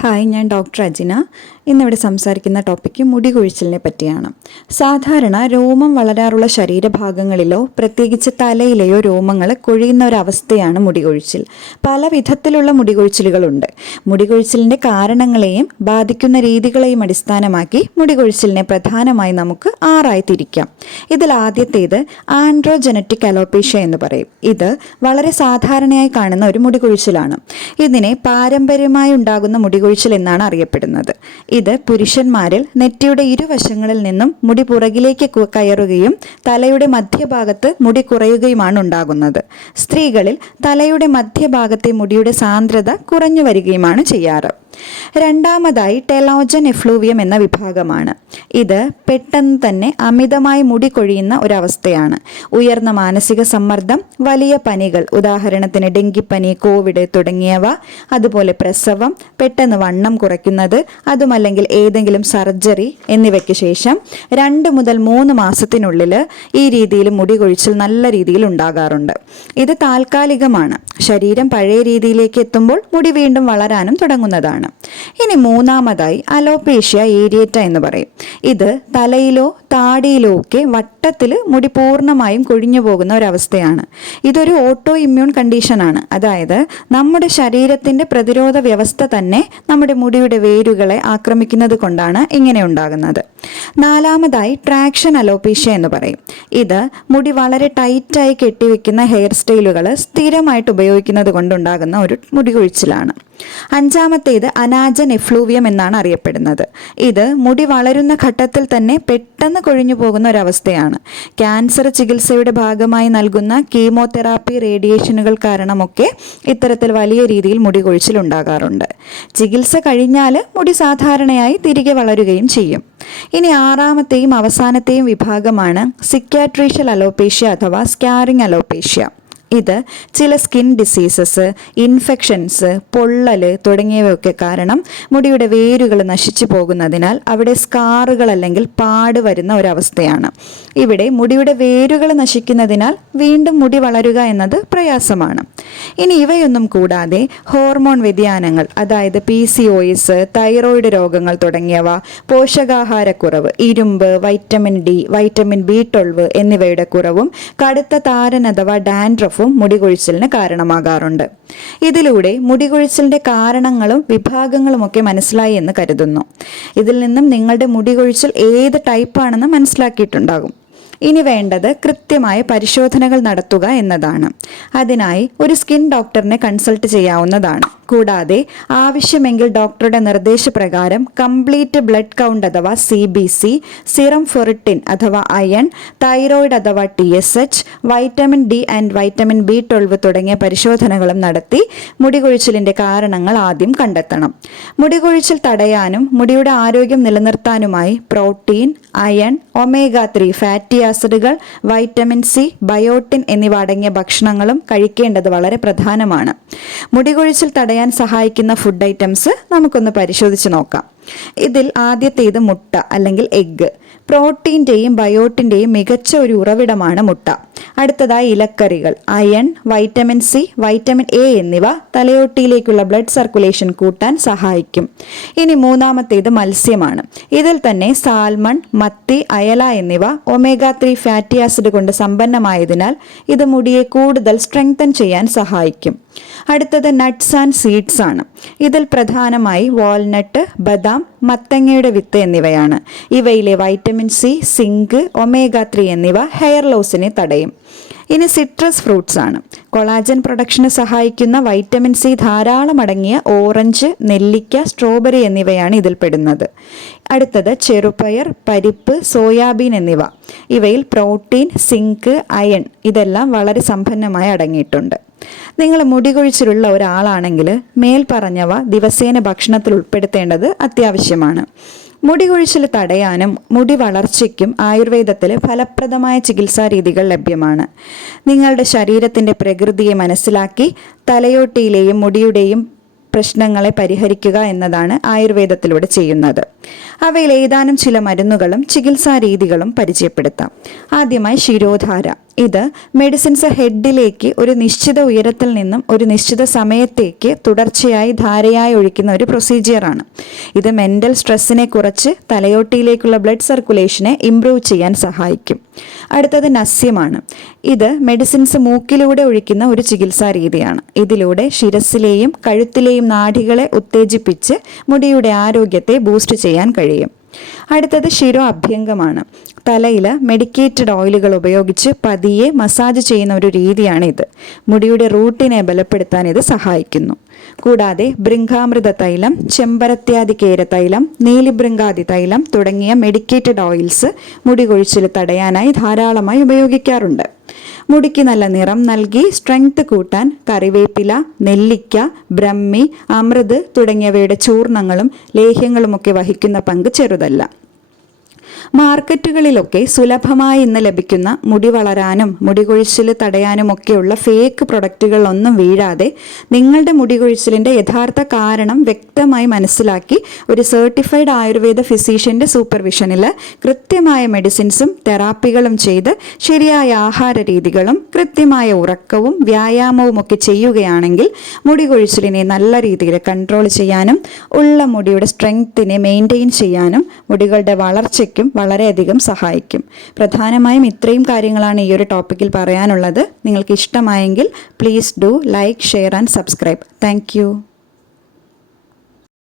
Hi, ഞാൻ doctor Ajina. ഇന്നിവിടെ സംസാരിക്കുന്ന ടോപ്പിക്ക് മുടി കൊഴിച്ചിലിനെ പറ്റിയാണ്. സാധാരണ രോമം വളരാറുള്ള ശരീരഭാഗങ്ങളിലോ പ്രത്യേകിച്ച് തലയിലെയോ രോമങ്ങൾ കൊഴിയുന്ന ഒരവസ്ഥയാണ് മുടി കൊഴിച്ചിൽ. പല വിധത്തിലുള്ള മുടി കൊഴിച്ചിലുകളുണ്ട്. മുടി കൊഴിച്ചിലിൻ്റെ കാരണങ്ങളെയും ബാധിക്കുന്ന രീതികളെയും അടിസ്ഥാനമാക്കി മുടി കൊഴിച്ചിലിനെ പ്രധാനമായി നമുക്ക് 6 തിരിക്കാം. ഇതിൽ ആദ്യത്തേത് ആൻഡ്രോജനറ്റിക് അലോപേഷ്യ എന്ന് പറയും. ഇത് വളരെ സാധാരണയായി കാണുന്ന ഒരു മുടി കൊഴിച്ചിലാണ്. ഇതിനെ പാരമ്പര്യമായി ഉണ്ടാകുന്ന മുടി കൊഴിച്ചിൽ എന്നാണ് അറിയപ്പെടുന്നത്. ഇത് പുരുഷന്മാരിൽ നെറ്റിയുടെ ഇരുവശങ്ങളിൽ നിന്നും മുടി പുറകിലേക്ക് കയറുകയും തലയുടെ മധ്യഭാഗത്ത് മുടി കുറയുകയുമാണ് ഉണ്ടാകുന്നത്. സ്ത്രീകളിൽ തലയുടെ മധ്യഭാഗത്തെ മുടിയുടെ സാന്ദ്രത കുറഞ്ഞു വരികയുമാണ് ചെയ്യാറ്. രണ്ടാമതായി ടെലോജൻ എഫ്ലൂവിയം എന്ന വിഭാഗമാണ്. ഇത് പെട്ടെന്ന് തന്നെ അമിതമായി മുടി കൊഴിയുന്ന ഒരവസ്ഥയാണ്. ഉയർന്ന മാനസിക സമ്മർദ്ദം, വലിയ പനികൾ, ഉദാഹരണത്തിന് ഡെങ്കിപ്പനി, കോവിഡ് തുടങ്ങിയവ, അതുപോലെ പ്രസവം, പെട്ടെന്ന് വണ്ണം കുറയ്ക്കുന്നത്, അതുമല്ലെങ്കിൽ ഏതെങ്കിലും സർജറി എന്നിവയ്ക്ക് ശേഷം 2 മുതൽ 3 മാസത്തിനുള്ളിൽ ഈ രീതിയിൽ മുടി കൊഴിച്ചിൽ നല്ല രീതിയിൽ ഉണ്ടാകാറുണ്ട്. ഇത് താൽക്കാലികമാണ്. ശരീരം പഴയ രീതിയിലേക്ക് എത്തുമ്പോൾ മുടി വീണ്ടും വളരാനും തുടങ്ങുന്നതാണ്. ഇനി മൂന്നാമതായി അലോപേഷ്യ ഏരിയേറ്റ എന്ന് പറയും. ഇത് തലയിലോ താടിയിലോ ഒക്കെ വട്ടത്തിൽ മുടി പൂർണ്ണമായും കൊഴിഞ്ഞു പോകുന്ന ഒരവസ്ഥയാണ്. ഇതൊരു ഓട്ടോ ഇമ്മ്യൂൺ കണ്ടീഷനാണ്. അതായത് നമ്മുടെ ശരീരത്തിൻ്റെ പ്രതിരോധ വ്യവസ്ഥ തന്നെ നമ്മുടെ മുടിയുടെ വേരുകളെ ആക്രമിക്കുന്നത് കൊണ്ടാണ് ഇങ്ങനെ ഉണ്ടാകുന്നത്. നാലാമതായി ട്രാക്ഷൻ അലോപേഷ്യ എന്ന് പറയും. ഇത് മുടി വളരെ ടൈറ്റായി കെട്ടിവെക്കുന്ന ഹെയർ സ്റ്റൈലുകൾ സ്ഥിരമായിട്ട് ഉപയോഗിക്കുന്നത് കൊണ്ടുണ്ടാകുന്ന ഒരു മുടി കൊഴിച്ചിലാണ്. അഞ്ചാമത്തേത് അനാജൻ എഫ്ലൂവിയം എന്നാണ് അറിയപ്പെടുന്നത്. ഇത് മുടി വളരുന്ന ഘട്ടത്തിൽ തന്നെ പെട്ടെന്ന് കൊഴിഞ്ഞു പോകുന്ന ഒരവസ്ഥയാണ്. ക്യാൻസർ ചികിത്സയുടെ ഭാഗമായി നൽകുന്ന കീമോതെറാപ്പി, റേഡിയേഷനുകൾ കാരണമൊക്കെ ഇത്തരത്തിൽ വലിയ രീതിയിൽ മുടി കൊഴിച്ചിൽ ഉണ്ടാകാറുണ്ട്. ചികിത്സ കഴിഞ്ഞാൽ മുടി സാധാരണയായി തിരികെ വളരുകയും ചെയ്യും. ഇനി ആറാമത്തെയും അവസാനത്തെയും വിഭാഗമാണ് സിക്യാട്രീഷ്യൽ അലോപേഷ്യ അഥവാ സ്കാരിങ് അലോപേഷ്യ. ഇത് ചില സ്കിൻ ഡിസീസസ്, ഇൻഫെക്ഷൻസ്, പൊള്ളൽ തുടങ്ങിയവയൊക്കെ കാരണം മുടിയുടെ വേരുകൾ നശിച്ചു പോകുന്നതിനാൽ അവിടെ സ്കാറുകൾ അല്ലെങ്കിൽ പാട് വരുന്ന ഒരവസ്ഥയാണ്. ഇവിടെ മുടിയുടെ വേരുകൾ നശിക്കുന്നതിനാൽ വീണ്ടും മുടി വളരുക എന്നത് പ്രയാസമാണ്. ഇനി ഇവയൊന്നും കൂടാതെ ഹോർമോൺ വ്യതിയാനങ്ങൾ, അതായത് PCOS, തൈറോയിഡ് രോഗങ്ങൾ തുടങ്ങിയവ, പോഷകാഹാരക്കുറവ്, ഇരുമ്പ്, വൈറ്റമിൻ D, വൈറ്റമിൻ B12 എന്നിവയുടെ കുറവും കടുത്ത താരൻ അഥവാ ഡാൻഡ്രഫ് മുടി കൊഴിച്ചിലിന് കാരണമാകാറുണ്ട്. ഇതിലൂടെ മുടി കൊഴിച്ചിലിന്റെ കാരണങ്ങളും വിഭാഗങ്ങളും ഒക്കെ മനസ്സിലായി എന്ന് കരുതുന്നു. ഇതിൽ നിന്നും നിങ്ങളുടെ മുടി കൊഴിച്ചിൽ ഏത് ടൈപ്പാണെന്ന് മനസ്സിലാക്കിയിട്ടുണ്ടാകും. ഇനി വേണ്ടത് കൃത്യമായ പരിശോധനകൾ നടത്തുക എന്നതാണ്. അതിനായി ഒരു സ്കിൻ ഡോക്ടറിനെ കൺസൾട്ട് ചെയ്യാവുന്നതാണ്. കൂടാതെ ആവശ്യമെങ്കിൽ ഡോക്ടറുടെ നിർദ്ദേശപ്രകാരം കംപ്ലീറ്റ് ബ്ലഡ് കൗണ്ട് അഥവാ CBC, സിറം ഫെറിറ്റിൻ അഥവാ അയൺ, തൈറോയിഡ് അഥവാ TSH, vitamin D and vitamin B12 തുടങ്ങിയ പരിശോധനകളും നടത്തി മുടി കൊഴിച്ചിലിന്റെ കാരണങ്ങൾ ആദ്യം കണ്ടെത്തണം. മുടി കൊഴിച്ചിൽ തടയാനും മുടിയുടെ ആരോഗ്യം നിലനിർത്താനുമായി പ്രോട്ടീൻ, അയൺ, omega-3 ഫാറ്റി ആസിഡുകൾ, വൈറ്റമിൻ C, ബയോട്ടിൻ എന്നിവ അടങ്ങിയ ഭക്ഷണങ്ങളും കഴിക്കേണ്ടത് വളരെ പ്രധാനമാണ്. മുടി കൊഴിച്ചിൽ തടയാൻ സഹായിക്കുന്ന ഫുഡ് ഐറ്റംസ് നമുക്കൊന്ന് പരിശോധിച്ച് നോക്കാം. ഇതിൽ ആദ്യത്തേത് മുട്ട അല്ലെങ്കിൽ എഗ്ഗ്. പ്രോട്ടീൻ്റെയും ബയോട്ടിൻ്റെയും മികച്ച ഒരു ഉറവിടമാണ് മുട്ട. അടുത്തതായി ഇലക്കറികൾ. Iron, vitamin C, vitamin A എന്നിവ തലയോട്ടിയിലേക്കുള്ള ബ്ലഡ് സർക്കുലേഷൻ കൂട്ടാൻ സഹായിക്കും. ഇനി മൂന്നാമത്തേത് മത്സ്യമാണ്. ഇതിൽ തന്നെ സാൽമൺ, മത്തി, അയല എന്നിവ omega-3 ഫാറ്റി ആസിഡ് കൊണ്ട് സമ്പന്നമായതിനാൽ ഇത് മുടിയെ കൂടുതൽ സ്ട്രെങ്തൻ ചെയ്യാൻ സഹായിക്കും. അടുത്തത് നട്ട്സ് ആൻഡ് സീഡ്സ് ആണ്. ഇതിൽ പ്രധാനമായി വാൾനട്ട്, ബദാം, മത്തങ്ങയുടെ വിത്ത് എന്നിവയാണ്. ഇവയിലെ വൈറ്റമിൻ C, സിങ്ക്, omega-3 എന്നിവ ഹെയർ ലോസിനെ തടയും. ഇനി സിട്രസ് ഫ്രൂട്ട്സ് ആണ്. കൊളാജൻ പ്രൊഡക്ഷന് സഹായിക്കുന്ന വൈറ്റമിൻ C ധാരാളം അടങ്ങിയ ഓറഞ്ച്, നെല്ലിക്ക, സ്ട്രോബെറി എന്നിവയാണ് ഇതിൽ പെടുന്നത്. അടുത്തത് ചെറുപയർ, പരിപ്പ്, സോയാബീൻ എന്നിവ. ഇവയിൽ പ്രോട്ടീൻ, സിങ്ക്, അയൺ ഇതെല്ലാം വളരെ സമ്പന്നമായി അടങ്ങിയിട്ടുണ്ട്. നിങ്ങൾ മുടി കൊഴിച്ചിലുള്ള ഒരാളാണെങ്കിൽ മേൽപ്പറഞ്ഞവ ദിവസേന ഭക്ഷണത്തിൽ ഉൾപ്പെടുത്തേണ്ടത് അത്യാവശ്യമാണ്. മുടി കൊഴിച്ചിൽ തടയാനും മുടി വളർച്ചയ്ക്കും ആയുർവേദത്തിൽ ഫലപ്രദമായ ചികിത്സാ രീതികൾ ലഭ്യമാണ്. നിങ്ങളുടെ ശരീരത്തിൻ്റെ പ്രകൃതിയെ മനസ്സിലാക്കി തലയോട്ടിയിലെയും മുടിയുടെയും പ്രശ്നങ്ങളെ പരിഹരിക്കുക എന്നതാണ് ആയുർവേദത്തിലൂടെ ചെയ്യുന്നത്. അവയിൽ ഏതാനും ചില മരുന്നുകളും ചികിത്സാ രീതികളും പരിചയപ്പെടുത്താം. ആദ്യമായി ശിരോധാര. ഇത് മെഡിസിൻസ് ഹെഡിലേക്ക് ഒരു നിശ്ചിത ഉയരത്തിൽ നിന്നും ഒരു നിശ്ചിത സമയത്തേക്ക് തുടർച്ചയായി ധാരയായി ഒഴിക്കുന്ന ഒരു പ്രൊസീജിയറാണ്. ഇത് മെൻ്റൽ സ്ട്രെസ്സിനെ കുറച്ച് തലയോട്ടിയിലേക്കുള്ള ബ്ലഡ് സർക്കുലേഷനെ ഇംപ്രൂവ് ചെയ്യാൻ സഹായിക്കും. അടുത്തത് നസ്യമാണ്. ഇത് മെഡിസിൻസ് മൂക്കിലൂടെ ഒഴിക്കുന്ന ഒരു ചികിത്സാ രീതിയാണ്. ഇതിലൂടെ ശിരസിലെയും കഴുത്തിലെയും നാഡികളെ ഉത്തേജിപ്പിച്ച് മുടിയുടെ ആരോഗ്യത്തെ ബൂസ്റ്റ് ചെയ്യാൻ കഴിയും. അടുത്തത് ശിരോ അഭ്യംഗമാണ്. തലയിൽ മെഡിക്കേറ്റഡ് ഓയിലുകൾ ഉപയോഗിച്ച് പതിയെ മസാജ് ചെയ്യുന്ന ഒരു രീതിയാണിത്. മുടിയുടെ റൂട്ടിനെ ബലപ്പെടുത്താൻ ഇത് സഹായിക്കുന്നു. കൂടാതെ ബൃങ്കാമൃത തൈലം, ചെമ്പരത്യാദി കേര തൈലം, നീലിബൃങ്കാദി തൈലം തുടങ്ങിയ മെഡിക്കേറ്റഡ് ഓയിൽസ് മുടി കൊഴിച്ചിൽ തടയാനായി ധാരാളമായി ഉപയോഗിക്കാറുണ്ട്. മുടിക്ക് നല്ല നിറം നൽകി സ്ട്രെങ്ത് കൂട്ടാൻ കറിവേപ്പില, നെല്ലിക്ക, ബ്രഹ്മി, അമൃത് തുടങ്ങിയവയുടെ ചൂർണങ്ങളും ലേഹ്യങ്ങളുമൊക്കെ വഹിക്കുന്ന പങ്ക് ചെറുതല്ല. മാർക്കറ്റുകളിലൊക്കെ സുലഭമായി ഇന്ന് ലഭിക്കുന്ന മുടി വളരാനും മുടി കൊഴിച്ചിൽ തടയാനുമൊക്കെയുള്ള ഫേക്ക് പ്രൊഡക്റ്റുകളൊന്നും വീഴാതെ നിങ്ങളുടെ മുടി കൊഴിച്ചിലിൻ്റെ യഥാർത്ഥ കാരണം വ്യക്തമായി മനസ്സിലാക്കി ഒരു സർട്ടിഫൈഡ് ആയുർവേദ ഫിസീഷ്യൻ്റെ സൂപ്പർവിഷനിൽ കൃത്യമായ മെഡിസിൻസും തെറാപ്പികളും ചെയ്ത് ശരിയായ ആഹാര രീതികളും കൃത്യമായ ഉറക്കവും വ്യായാമവും ഒക്കെ ചെയ്യുകയാണെങ്കിൽ മുടി കൊഴിച്ചിലിനെ നല്ല രീതിയിൽ കൺട്രോൾ ചെയ്യാനും ഉള്ള മുടിയുടെ സ്ട്രെങ്ത്തിനെ മെയിൻറ്റെയിൻ ചെയ്യാനും മുടികളുടെ വളർച്ചയ്ക്കും വളരെയധികം സഹായിക്കും. പ്രധാനമായും ഇത്രയും കാര്യങ്ങളാണ് ഈ ഒരു ടോപ്പിക്കിൽ പറയാനുള്ളത്. നിങ്ങൾക്ക് ഇഷ്ടമായെങ്കിൽ please do like, share and subscribe. Thank